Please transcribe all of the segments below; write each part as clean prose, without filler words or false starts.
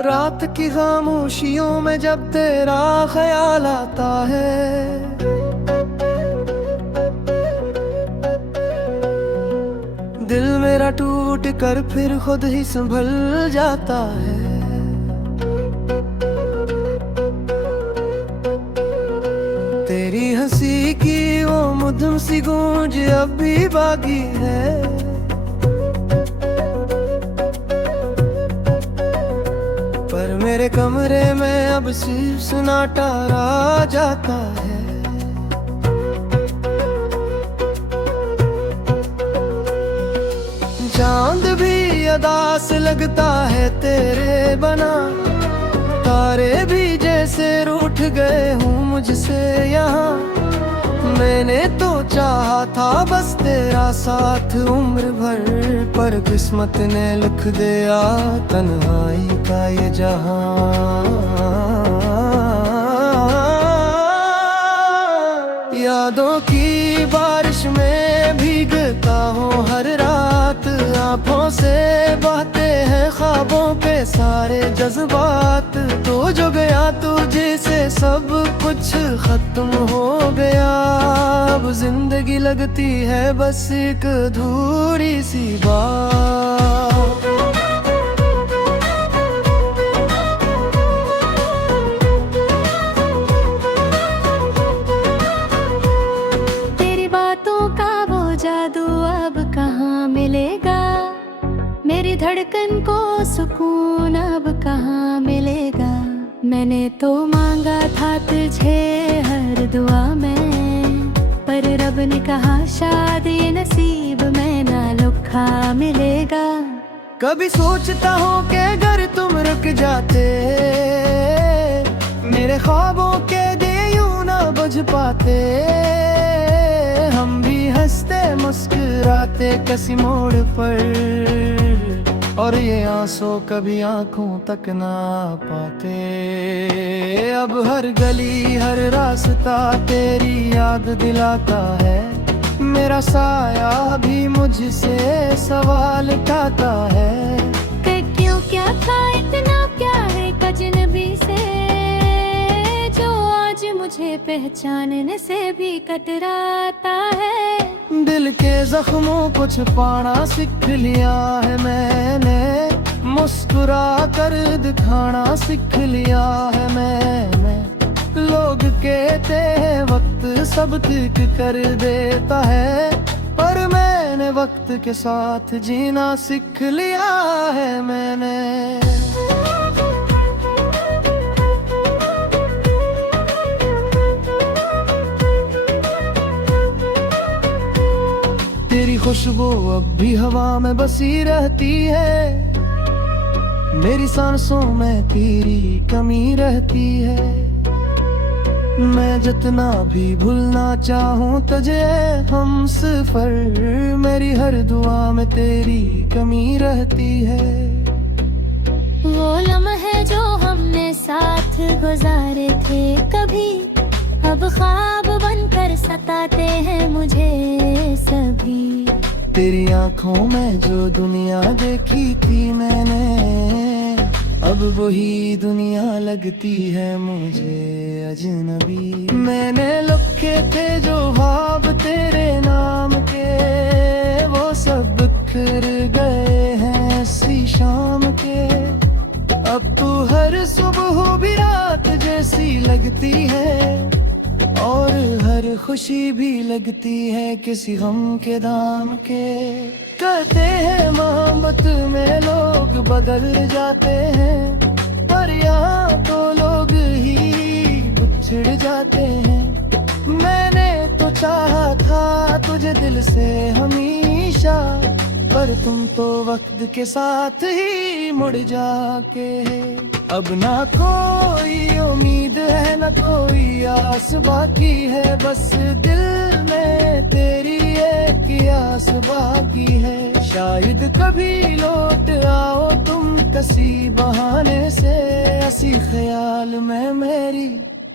रात की खामोशियों में जब तेरा ख्याल आता है, दिल मेरा टूट कर फिर खुद ही संभल जाता है। तेरी हंसी की वो मधुर सी गूंज अब भी बाकी है। पर मेरे कमरे में अब सिर्फ सन्नाटा रह जाता है। चांद भी अदा से लगता है तेरे बना, तारे भी जैसे रूठ गए हूँ मुझसे यहाँ। मैंने तो चाहा था बस तेरा साथ उम्र भर, पर किस्मत ने लिख दिया तन्हाई का ये जहां। यादों की बारिश में भीगता हूँ हर रात, आँखों से बहते हैं ख्वाबों के सारे जज्बात। तो जो गया तुझे से सब कुछ खत्म हो गया, अब जिंदगी लगती है बस एक अधूरी सी बात। तेरी बातों का वो जादू अब कहाँ मिलेगा, मेरी धड़कन को सुकून अब कहाँ मिलेगा। मैंने तो मांगा था तुझे हर दुआ में, पर रब ने कहा शायद ये नसीब में ना लिखा मिलेगा। कभी सोचता हूँ कि अगर तुम रुक जाते, मेरे ख्वाबों के दिए यूं ना बुझ पाते। हम भी हंसते मुस्कुराते किसी मोड़ पर, और ये आंसू कभी आंखों तक ना पाते। अब हर गली हर रास्ता तेरी याद दिलाता है, मेरा साया भी मुझसे सवाल उठाता है कि क्यों क्या था इतना प्यार एक अजनबी से, जो आज मुझे पहचानने से भी कतराता है। दिल के जख्मों को छुपाना सीख लिया है मैंने, मुस्कुरा कर दिखाना सीख लिया है मैंने। लोग कहते हैं वक्त सब ठीक कर देता है, पर मैंने वक्त के साथ जीना सीख लिया है मैंने। तेरी खुशबू अब भी हवा में बसी रहती है, मेरी सांसों में तेरी कमी रहती है। मैं जितना भी भूलना चाहूँ तुझे हम सफर, मेरी हर दुआ में तेरी कमी रहती है। वो लम्हे जो हमने साथ गुजारे थे कभी, अब ख्वाब बनकर सताते हैं मुझे सभी। तेरी आंखों में जो दुनिया देखी थी मैंने, अब वही दुनिया लगती है मुझे अजनबी। मैंने लिखे थे जो ख्वाब तेरे नाम के, वो सब बिखर गए हैं इसी शाम के। अब तू हर सुबह भी रात जैसी लगती है, और हर खुशी भी लगती है किसी गम के दाम के। कहते हैं मोहब्बत में लोग बदल जाते हैं, पर यहाँ तो लोग ही बिछड़ जाते हैं। मैंने तो चाहा था तुझे दिल से हमेशा, पर तुम तो वक्त के साथ ही मुड़ जाके। अब ना कोई उम्मीद है ना कोई सांस बाकी है, बस दिल में तेरी एक आस बाकी है। शायद कभी लौट आओ तुम किसी बहाने से, ऐसी ख्याल में मेरी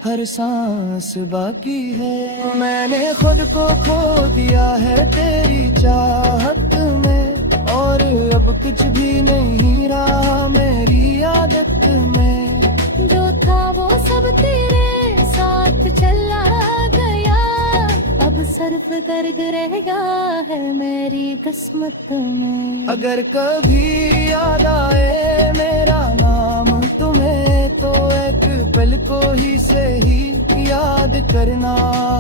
हर सांस बाकी है। मैंने खुद को खो दिया है तेरी चाहत में, और अब कुछ भी नहीं रहा मेरी आदत में। जो था वो सब तेरे साथ चला गया, अब सिर्फ दर्द रह गया है मेरी किस्मत में। अगर कभी याद आए मेरा नाम तुम्हें, तो एक पल को ही से ही याद करना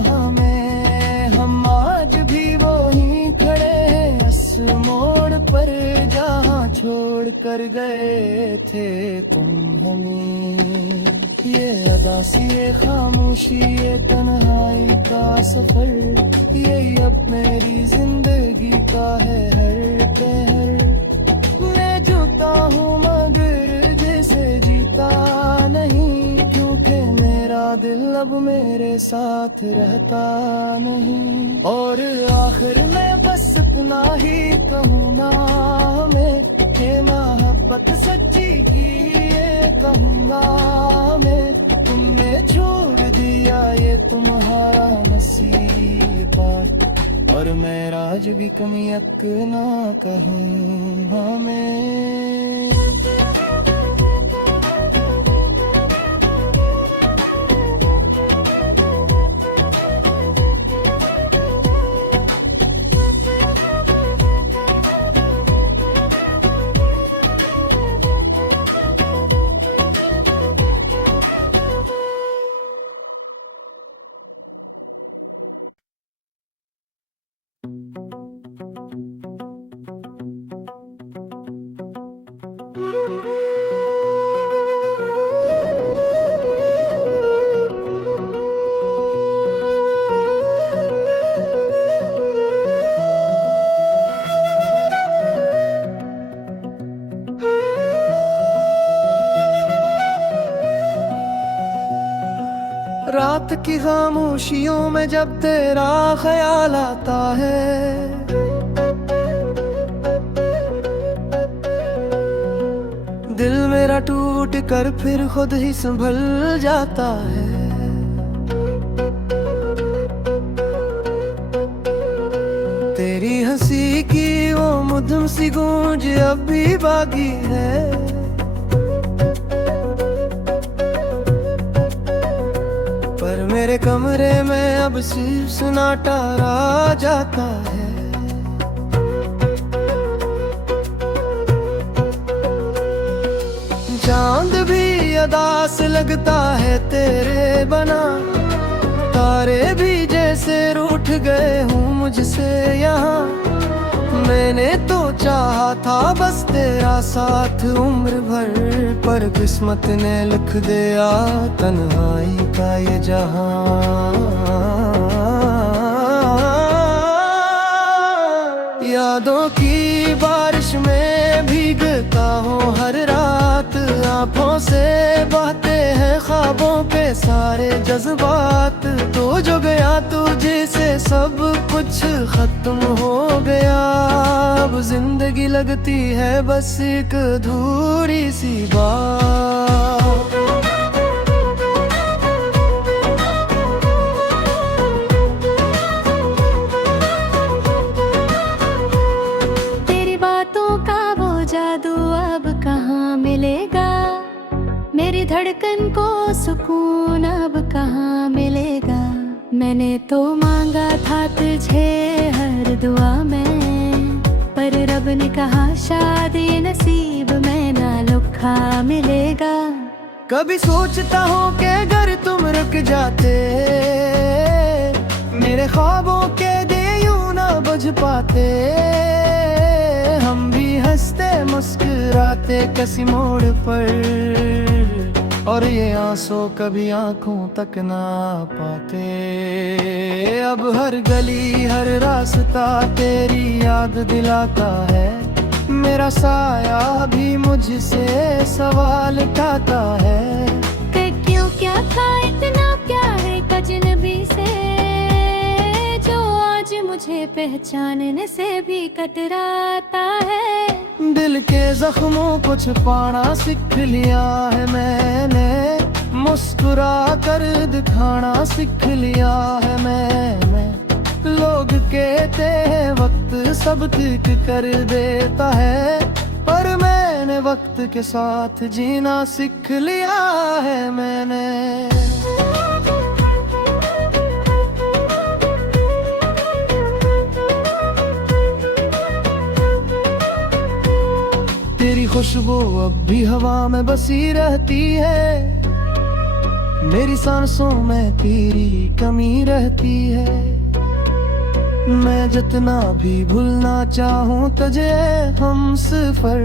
हमें। हम आज भी वो ही खड़े हैं इस मोड़ पर, जहाँ छोड़ कर गए थे तुम हमें। ये अदासी, ये खामोशी, ये तन्हाई का सफर, ये अब मेरी जिंदगी का है हर पहर। मैं जीता हूँ मगर जैसे जीता नहीं, क्योंकि मेरा दिल अब मेरे साथ रहता नहीं। और आखिर में बस इतना ही कहूँगा मैं, कि मोहब्बत सच्ची की ये कहूँगा मैं। तुमने छोड़ दिया ये तुम्हारा नसीब, और मैं आज भी कमी अक ना कहूँगा मैं। रात की खामोशियों में जब तेरा ख्याल आता है, दिल मेरा टूट कर फिर खुद ही संभल जाता है। तेरी हंसी की वो मधुर सी गूंज अब भी बाकी है। पर मेरे कमरे में अब सिर्फ सन्नाटा रह जाता है। चांद भी अदास लगता है तेरे बना, तारे भी जैसे रूठ गए हूँ मुझसे यहाँ। मैंने तो चाहा था बस तेरा साथ उम्र भर, पर किस्मत ने लिख दिया तन्हाई का ये जहां। यादों की बारिश में भीगता हूँ हर रात, आँखों से बहते हैं ख्वाबों के सारे जज्बात। तो जो गया तुझे से सब कुछ खत्म हो गया, अब जिंदगी लगती है बस एक अधूरी सी बात। तेरी बातों का वो जादू अब कहाँ मिलेगा, मेरी धड़कन को सुकून अब कहाँ मिलेगा। मैंने तो मांगा था तुझे हर दुआ में, पर रब ने कहा शायद ये नसीब में ना लिखा मिलेगा। कभी सोचता हूँ कि अगर तुम रुक जाते, मेरे ख्वाबों के दिए यूं ना बुझ पाते। हम भी हंसते मुस्कुराते किसी मोड़ पर, और ये आंसू कभी आंखों तक ना पाते। अब हर गली हर रास्ता तेरी याद दिलाता है, मेरा साया भी मुझसे सवाल उठाता है कि क्यों क्या था इतना प्यार का पहचानने से भी कतराता है। दिल के जख्मों को छुपाना सीख लिया है मैंने, मुस्कुरा कर दिखाना सीख लिया है मैंने। लोग कहते हैं वक्त सब ठीक कर देता है, पर मैंने वक्त के साथ जीना सीख लिया है मैंने। तेरी खुशबू अब भी हवा में बसी रहती है, मेरी सांसों में तेरी कमी रहती है। मैं जितना भी भूलना चाहूँ तुझे हम सफर,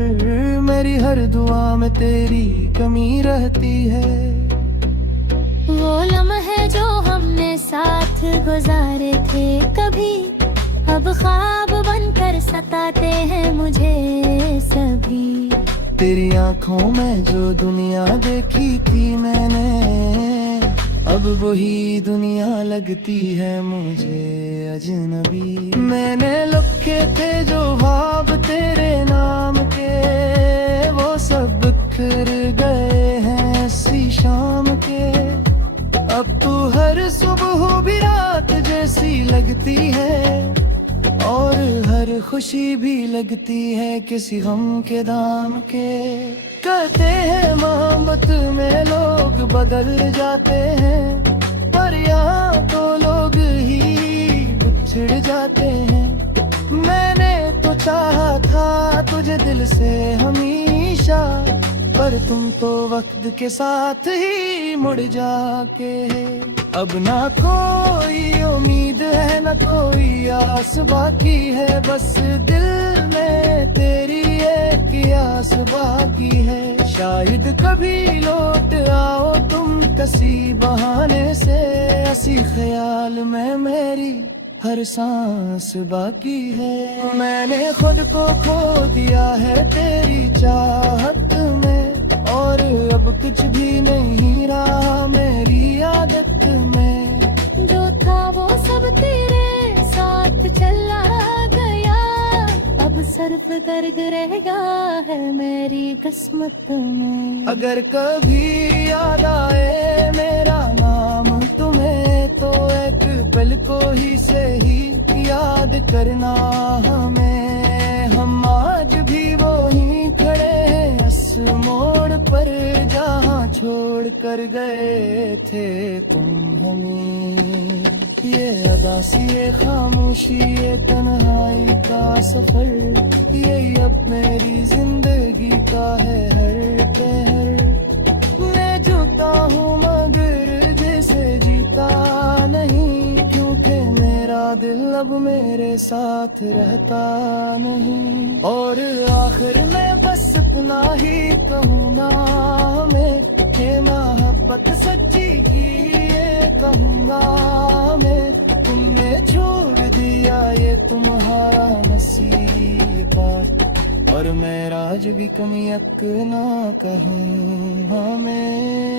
मेरी हर दुआ में तेरी कमी रहती है। वो लम्हे जो हमने साथ गुजारे थे कभी, अब ख्वाब बनकर सताते हैं मुझे सभी। तेरी आंखों में जो दुनिया देखी थी मैंने, अब वही दुनिया लगती है मुझे अजनबी। मैंने लिखे थे जो ख्वाब तेरे नाम के, वो सब बिखर गए हैं इसी शाम के। अब तू हर सुबह भी रात जैसी लगती है, और हर खुशी भी लगती है किसी गम के दाम के। कहते हैं मोहब्बत में लोग बदल जाते हैं, पर यहाँ तो लोग ही बिछड़ जाते हैं। मैंने तो चाहा था तुझे दिल से हमेशा, पर तुम तो वक्त के साथ ही मुड़ जाके। अब ना कोई उम्मीद है ना कोई आस बाकी है, बस दिल में तेरी एक आस बाकी है। शायद कभी लौट आओ तुम किसी बहाने से, ऐसी ख्याल में मेरी हर सांस बाकी है। मैंने खुद को खो दिया है तेरी चाहत में, और अब कुछ भी नहीं रहा मेरी आदत में। जो था वो सब तेरे साथ चला गया, अब सिर्फ दर्द रहेगा है मेरी किस्मत में। अगर कभी याद आए मेरा नाम तुम्हें, तो एक पल को ही से ही याद करना हमें। हम आज भी वो ही खड़े हैं इस मोड़ पर, जहाँ छोड़ कर गए थे तुम हमें। ये अदासी ये खामोशी ये तन्हाई का सफर, यही अब मेरी जिंदगी का है हर पहर। मैं जीता हूँ मगर जैसे जीता नहीं, क्योंकि मेरा दिल अब मेरे साथ रहता नहीं। और आखिर में बस इतना ही कहूँ ना मैं, कि मोहब्बत सच्ची की ये कहूँगा मैं। तुमने छोड़ दिया ये तुम्हारा नसीब, और मैं राज भी कमी अक ना कहूँ हमें।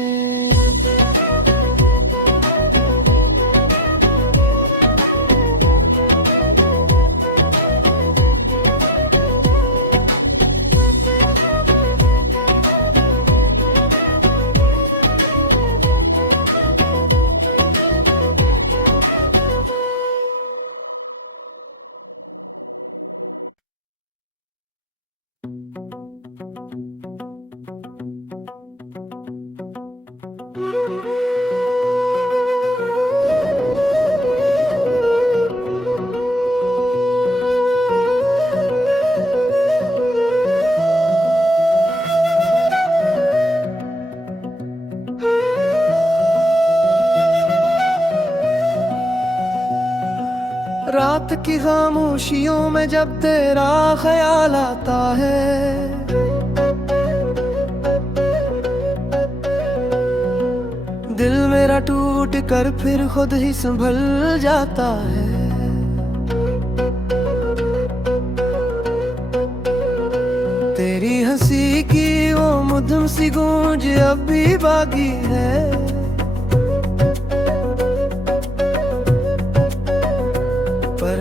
रात की खामोशियों में जब तेरा ख्याल आता है, दिल मेरा टूट कर फिर खुद ही संभल जाता है। तेरी हंसी की वो मधुर सी गूंज अब भी बाकी है।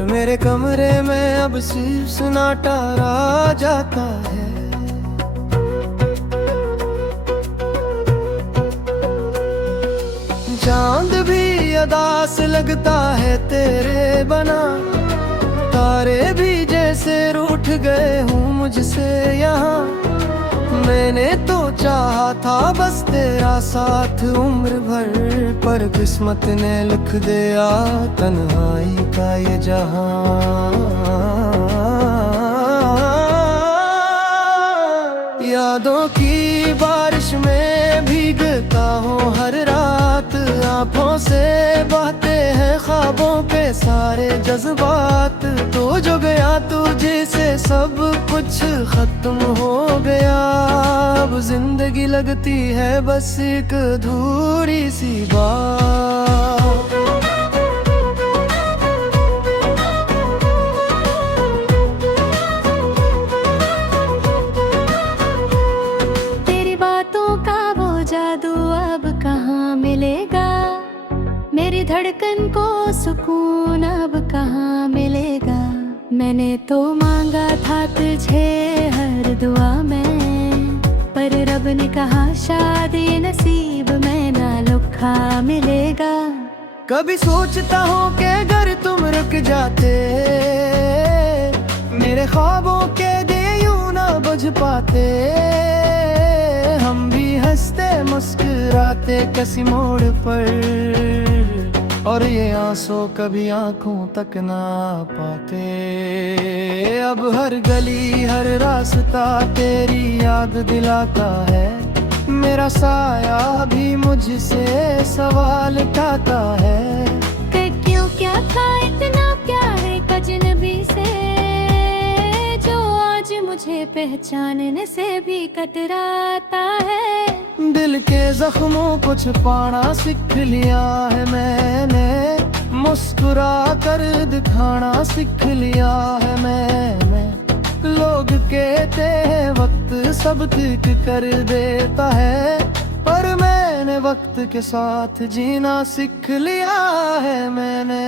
मेरे कमरे में अब सिर्फ सन्नाटा रह जाता है। चांद भी अदास लगता है तेरे बना, तारे भी जैसे रूठ गए हूँ मुझसे यहाँ। मैंने तो चाहा था बस तेरा साथ उम्र भर, पर किस्मत ने लिख दिया तन्हाई का ये जहां। यादों की बारिश में भीगता हूँ हर रात, आँखों से बहते हैं ख्वाबों के सारे जज्बात। तो जो गया तुझे से सब कुछ खत्म हो गया, अब जिंदगी लगती है बस एक अधूरी सी बात। तेरी बातों का वो जादू अब कहाँ मिलेगा, मेरी धड़कन को सुकून अब कहाँ मिलेगा। मैंने तो मांगा था तुझे हर दुआ में, पर रब ने कहा शायद ये नसीब में ना लिखा मिलेगा। कभी सोचता हूँ कि अगर तुम रुक जाते, मेरे ख्वाबों के दिए यूं ना बुझ पाते। हम भी हंसते मुस्कुराते किसी मोड़ पर, और ये आंसू कभी आंखों तक ना पाते। अब हर गली हर रास्ता तेरी याद दिलाता है, मेरा साया भी मुझसे सवाल उठाता है कि क्यों क्या था इतना प्यार एक अजनबी से, जो आज मुझे पहचानने से भी कतराता है। दिल के जख्मों को छुपाना सीख लिया है मैंने, मुस्कुरा कर दिखाना सीख लिया है मैंने। लोग कहते हैं वक्त सब ठीक कर देता है, पर मैंने वक्त के साथ जीना सीख लिया है मैंने।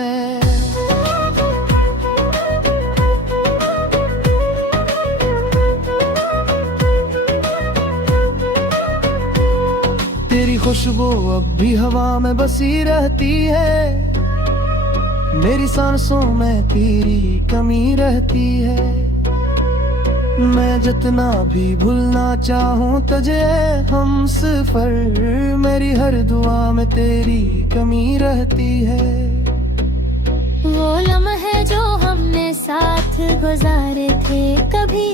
तेरी खुशबू अब भी हवा में बसी रहती है, मेरी सांसों में तेरी कमी रहती है। मैं जितना भी भूलना चाहूँ तुझे हम सफर, मेरी हर दुआ में तेरी कमी रहती है। वो लम्हे जो हमने साथ गुजारे थे कभी,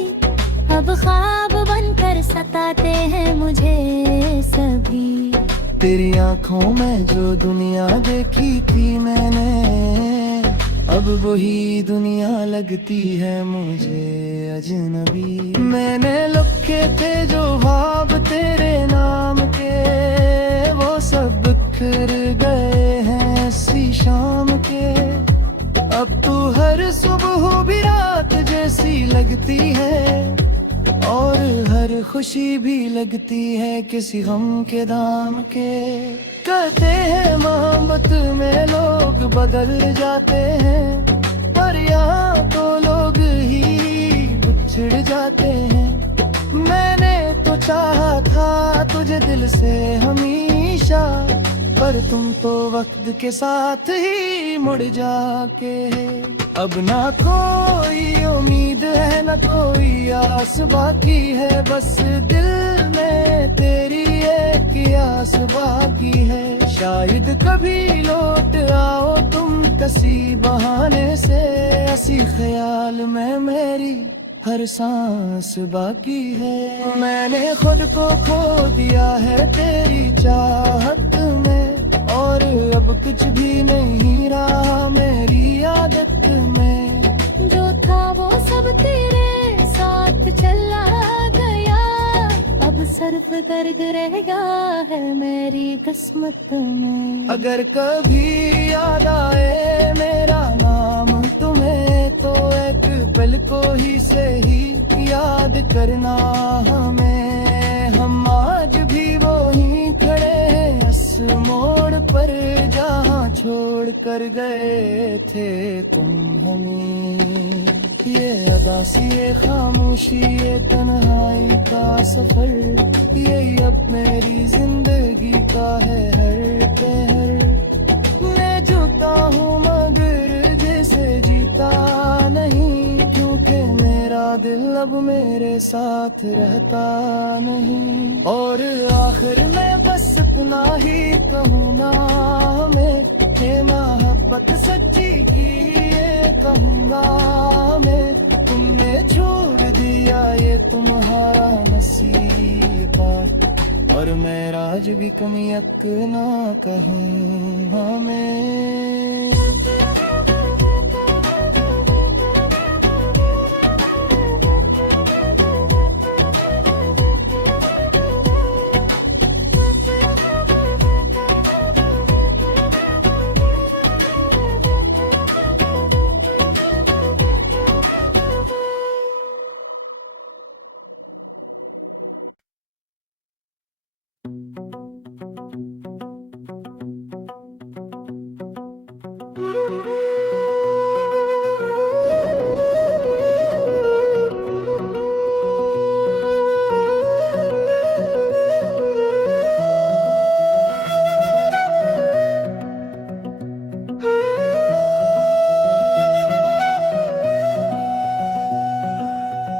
अब ख्वाब बनकर सताते हैं मुझे सभी। तेरी आंखों में जो दुनिया देखी थी मैंने, अब वही दुनिया लगती है मुझे अजनबी। मैंने लिखे थे जो ख्वाब तेरे नाम के, वो सब बिखर गए हैं इसी शाम के। अब तू हर सुबह भी रात जैसी लगती है, और हर खुशी भी लगती है किसी गम के दाम के। कहते हैं मोहब्बत में लोग बदल जाते हैं, पर यहाँ तो लोग ही बिछड़ जाते हैं। मैंने तो चाहा था तुझे दिल से हमेशा, पर तुम तो वक्त के साथ ही मुड़ जाके। अब ना कोई उम्मीद है ना कोई आस बाकी है, बस दिल में तेरी एक आस बाकी है। शायद कभी लौट आओ तुम किसी बहाने से, ऐसी ख्याल में मेरी हर सांस बाकी है। मैंने खुद को खो दिया है तेरी चाहत में, और अब कुछ भी नहीं रहा मेरी आदत में। जो था वो सब तेरे साथ चला गया, अब सिर्फ दर्द रह गया है मेरी किस्मत में। अगर कभी याद आए मेरा नाम तुम्हें, तो एक पल को ही से ही याद करना हमें। हम आज भी वो ही खड़े हैं इस मोड़ पर, जहाँ छोड़ छोड़ कर गए थे तुम हमें। ये अदासी, ये खामोशी, ये तन्हाई का सफर, ये अब मेरी जिंदगी का है हर पहर। मैं जीता हूँ मगर जैसे जीता नहीं, क्योंकि मेरा दिल अब मेरे साथ रहता नहीं। और आखिर में बस इतना ही कहूँगा मैं, कि मोहब्बत सच्ची की ये कहूँगा मैं। तुमने छोड़ दिया ये तुम्हारा नसीबा, और मैं आज भी कमी अक ना कहूँ हमें।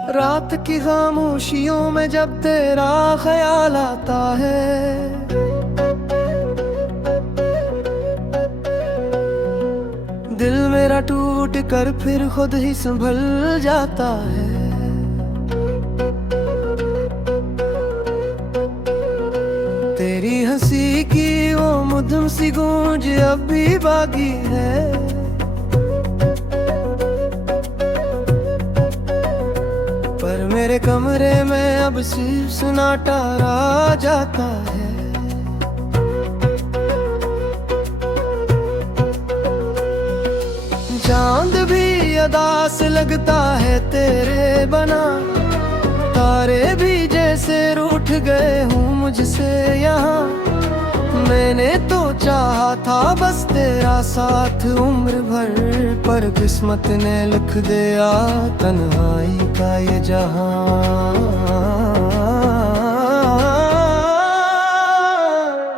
रात की खामोशियों में जब तेरा ख्याल आता है, दिल मेरा टूट कर फिर खुद ही संभल जाता है। तेरी हंसी की वो मधुर सी गूंज अब भी बाकी है। मेरे कमरे में अब सिर्फ सन्नाटा रह जाता है। चांद भी अदा से लगता है तेरे बना, तारे भी जैसे रूठ गए हूँ मुझसे यहाँ। मैंने तो चाहा था बस तेरा साथ उम्र भर, पर किस्मत ने लिख दिया तन्हाई का ये जहां।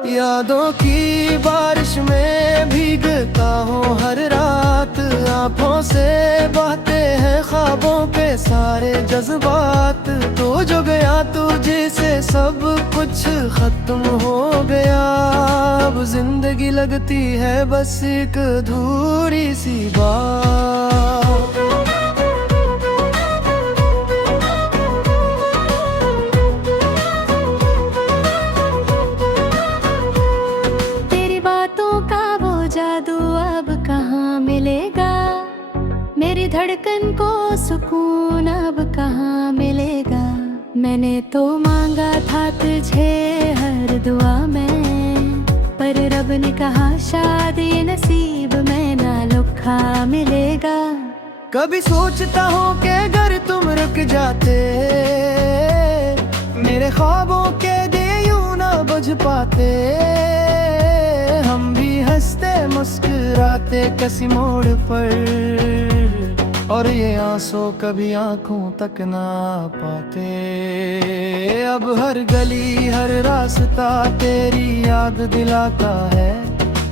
यादों की बारिश में भीगता हूँ हर रात, आँखों से बहते हैं ख्वाबों पे सारे जज्बात। तो जो गया तुझे से सब कुछ खत्म हो गया, अब जिंदगी लगती है बस एक अधूरी सी बात। तेरी बातों का वो जादू अब कहाँ मिलेगा, मेरी धड़कन को सुकून अब कहाँ मिलेगा। मैंने तो मांगा था तुझे हर दुआ में, पर रब ने कहा शायद ये नसीब में ना लिखा मिलेगा। कभी सोचता हूँ कि अगर तुम रुक जाते, मेरे ख्वाबों के दिए यूं ना बुझ पाते। हम भी हंसते मुस्कुराते किसी मोड़ पर, और ये आंसू कभी आंखों तक ना पाते। अब हर गली हर रास्ता तेरी याद दिलाता है,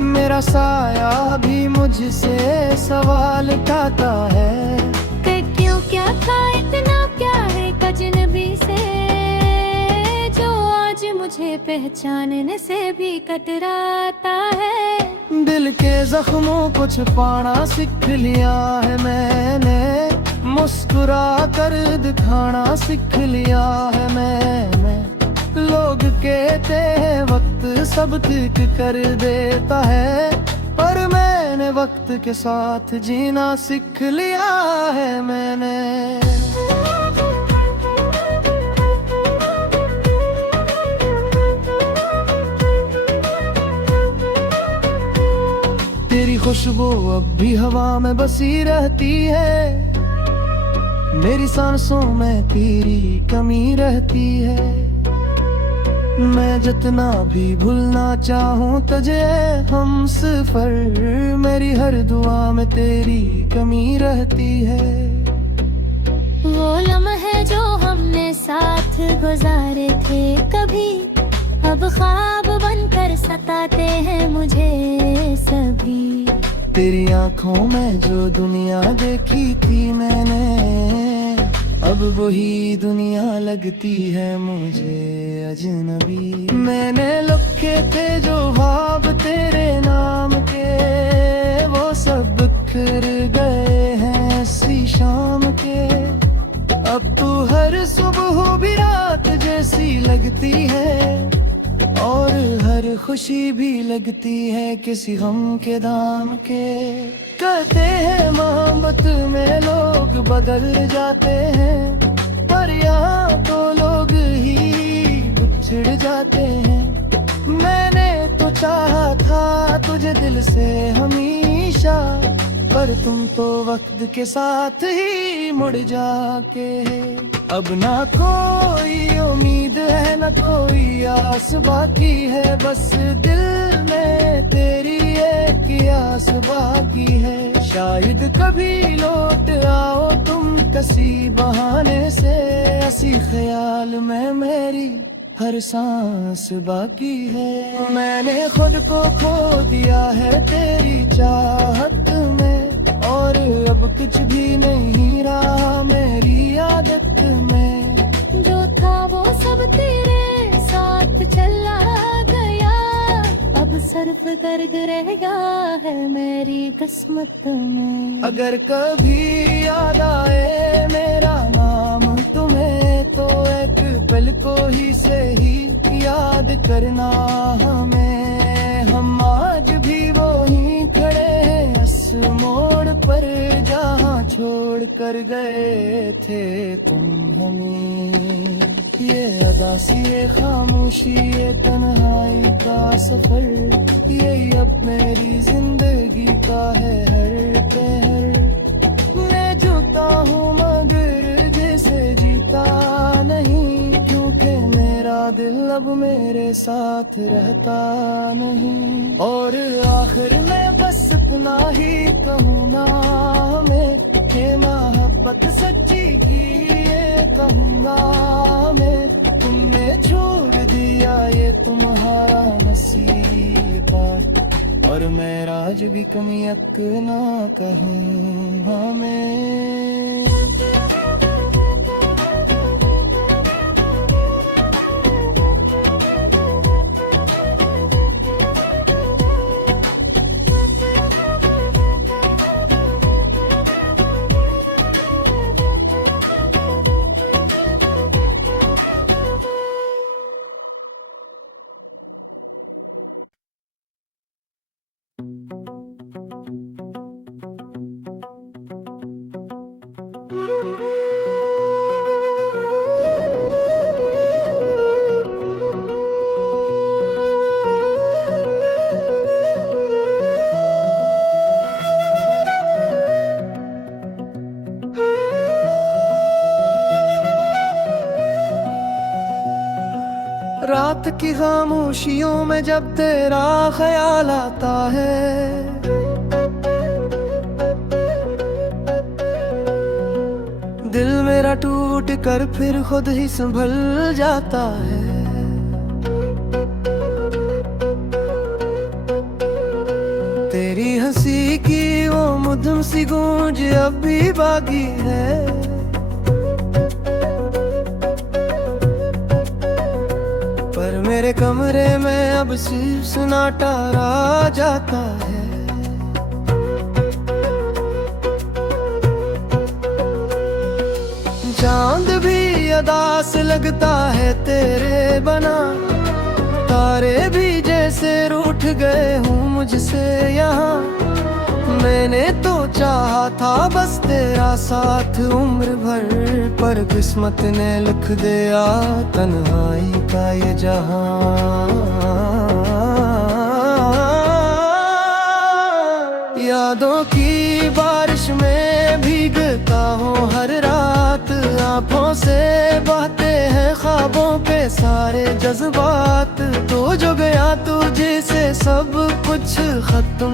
मेरा साया भी मुझसे सवाल उठाता है। क्यों क्या था इतना प्यार अजनबी से, जो आज मुझे पहचानने से भी कतराता है। दिल के जख्मों को छुपाना सीख लिया है मैंने, मुस्कुरा कर दिखाना सीख लिया है मैंने। लोग कहते हैं वक्त सब ठीक कर देता है, पर मैंने वक्त के साथ जीना सीख लिया है मैंने। तेरी खुशबू अब भी हवा में बसी रहती है, मेरी सांसों में तेरी कमी रहती है। मैं जितना भी भूलना चाहूँ तुझे हम सफर, मेरी हर दुआ में तेरी कमी रहती है। वो लम्हे जो हमने साथ गुजारे थे कभी, अब ख्वाब बनकर सताते हैं मुझे सभी। तेरी आंखों में जो दुनिया देखी थी मैंने, अब वही दुनिया लगती है मुझे अजनबी। मैंने लिखे थे जो ख्वाब तेरे नाम के, वो सब बिखर गए हैं इसी शाम के। अब तू हर सुबह भी रात जैसी लगती है, और हर खुशी भी लगती है किसी गम के दाम के। कहते हैं मोहब्बत में लोग बदल जाते हैं, पर यहाँ तो लोग ही बिछड़ जाते हैं। मैंने तो चाहा था तुझे दिल से हमेशा, पर तुम तो वक्त के साथ ही मुड़ जाके। अब ना कोई उम्मीद है ना कोई आस बाकी है, बस दिल में तेरी एक आस बाकी है। शायद कभी लौट आओ तुम किसी बहाने से, ऐसी ख्याल में मेरी हर सांस बाकी है। मैंने खुद को खो दिया है तेरी चाहत में, और अब कुछ भी नहीं रहा मेरी आदत में। जो था वो सब तेरे साथ चला गया, अब सिर्फ दर्द रह गया है मेरी किस्मत में। अगर कभी याद आए मेरा नाम तुम्हें, तो एक पल को ही से ही याद करना हमें। हम आज भी वहीं खड़े हैं इस मोड़ पर, जहाँ छोड़ कर गए थे तुम हमें। ये अदासी ये खामोशी ये तन्हाई का सफर, यही अब मेरी जिंदगी का है हर पहर। मैं जीता हूँ मगर जैसे जीता नहीं, क्योंकि मेरा दिल अब मेरे साथ रहता नहीं। और आखिर में बस इतना ही कहूँगा मैं, कि मोहब्बत सच्ची की ये कहूँगा मैं। तुमने छोड़ दिया ये तुम्हारा नसीबा, और मैं आज भी कमी अक ना कहूँगा मैं। रात की खामोशियों में जब तेरा ख्याल आता है, दिल मेरा टूट कर फिर खुद ही संभल जाता है। तेरी हंसी की वो मधुर सी गूंज अब भी बाकी है। पर मेरे कमरे में अब सिर्फ सन्नाटा रह जाता है। चांद भी अदास लगता है तेरे बना, तारे भी जैसे रूठ गए हूँ मुझसे यहाँ। मैंने तो चाहा था बस तेरा साथ उम्र भर, पर किस्मत ने लिख दिया तन्हाई का ये जहां। यादों की बारिश में भीगता हूँ हर रात, आँखों से बहते हैं ख्वाब लबों पे सारे जज्बात, तो जो गया तुझे से सब कुछ खत्म।